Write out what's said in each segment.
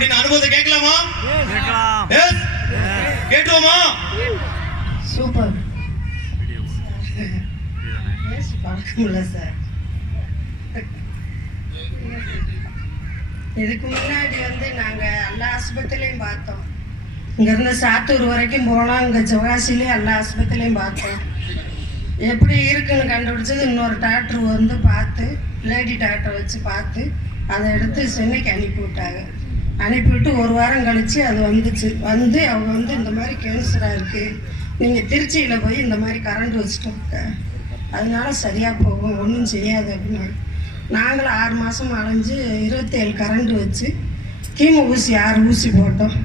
அப்படின்னு அனுபவத்தை கேட்கலாமா? கேட்டுவோமா? சூப்பர். பார்க்கல சார். இதுக்கு முன்னாடி வந்து நாங்கள் எல்லா ஆஸ்பத்திரிலையும் பார்த்தோம். இங்கேருந்து சாத்தூர் வரைக்கும் போனோம் இங்கே சிவகாசிலையும் எல்லா ஆஸ்பத்திரிலையும் பார்த்தோம். எப்படி இருக்குன்னு கண்டுபிடிச்சது இன்னொரு டாக்டர் வந்து பார்த்து லேடி டாக்டர் வச்சு பார்த்து அதை எடுத்து சென்னைக்கு அனுப்பி விட்டாங்க. அனுப்பிவிட்டு ஒரு வாரம் கழித்து அது வந்துச்சு. வந்து அவங்க வந்து இந்த மாதிரி கேன்சராக இருக்குது நீங்கள் திருச்சியில் போய் இந்த மாதிரி கரண்ட் வச்சுட்டோங்க அதனால சரியாக போகும். ஒன்றும் செய்யாது அப்படின்னா. நாங்களும் ஆறு மாதம் அலைஞ்சு இருபத்தேழு கரண்ட் வச்சு கீமு ஊசி ஆறு ஊசி போட்டோம்.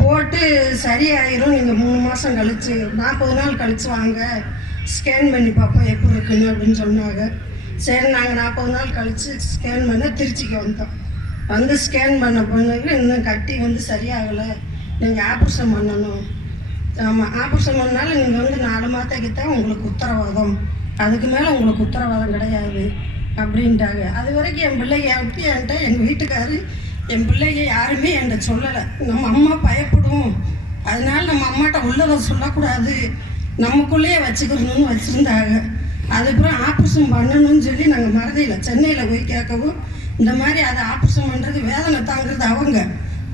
போட்டு சரியாயிரும். நீங்கள் மூணு மாதம் கழித்து நாற்பது நாள் கழித்து வாங்க. ஸ்கேன் பண்ணி பார்ப்போம் எப்படி இருக்குன்னு அப்படின்னு சொன்னாங்க. சரி நாங்கள் நாற்பது நாள் கழித்து ஸ்கேன் பண்ண திருச்சிக்கு வந்தோம். வந்து ஸ்கேன் பண்ண போனதுக்கு இன்னும் கட்டி வந்து சரியாகலை. நீங்கள் ஆப்ரேஷன் பண்ணணும். ஆமாம் ஆப்ரேஷன் பண்ணாலும் நீங்கள் வந்து நாலு மாதத்துக்கு தான் உங்களுக்கு உத்தரவாதம். அதுக்கு மேலே உங்களுக்கு உத்தரவாதம் கிடையாது அப்படின்ட்டாங்க. அது வரைக்கும் என் பிள்ளைங்க அப்படி என்கிட்ட எங்கள் வீட்டுக்காரு என் பிள்ளைங்க யாருமே என்கிட்ட சொல்லலை. நம்ம அம்மா பயப்படும். அதனால நம்ம அம்மாட்ட உள்ளதை சொல்லக்கூடாது. நமக்குள்ளேயே வச்சுக்கணும்னு வச்சுருந்தாங்க. அதுக்கப்புறம் ஆப்ரேஷன் பண்ணணும்னு சொல்லி நாங்கள் மறதியில் சென்னையில் போய் கேட்கவும் இந்த மாதிரி அதை ஆப்ரேஷன் பண்ணுறது வேதனை தாங்கிறது அவங்க.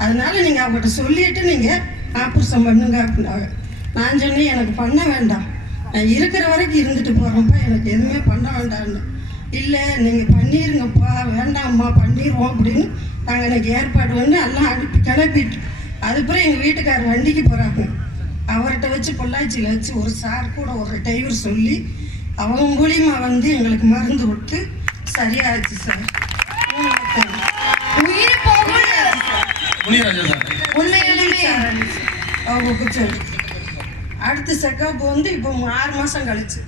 அதனால நீங்கள் அவங்ககிட்ட சொல்லிட்டு நீங்கள் ஆப்ரேஷன் பண்ணுங்க அப்படின்னாங்க. நான் சொன்னேன் எனக்கு பண்ண வேண்டாம். நான் இருக்கிற வரைக்கும் இருந்துட்டு போகிறேன்ப்பா எனக்கு எதுவுமே பண்ண வேண்டாம்னு. இல்லை நீங்கள் பண்ணிடுங்கப்பா வேண்டாம்மா பண்ணிடுவோம் அப்படின்னு நாங்கள் எனக்கு ஏற்பாடு பண்ணி எல்லாம் அனுப்பி கிளப்பிட்டு அதுக்கப்புறம் எங்கள் வீட்டுக்கார் வண்டிக்கு போகிறாங்க அவர்கிட்ட வச்சு பொள்ளாச்சியில் வச்சு ஒரு சார் கூட ஒரு டிரைவர் சொல்லி அவங்க மூலியமாக வந்து எங்களுக்கு மருந்து விட்டு சரியாச்சு சார். உயிர் போகும் முனிராஜா சார். உண்மையாலுமே அவங்க சொல்லி அடுத்த செக்கப் வந்து இப்போ ஆறு மாதம் கழிச்சு.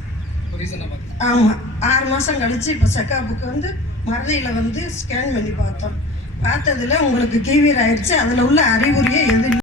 ஆமாம் ஆறு மாதம் கழிச்சு இப்போ செக்கப்புக்கு வந்து மறதியில் வந்து ஸ்கேன் பண்ணி பார்த்தோம். பார்த்ததுல உங்களுக்கு கீவீர் ஆயிடுச்சு அதில் உள்ள அறிகுறியே எதுவும்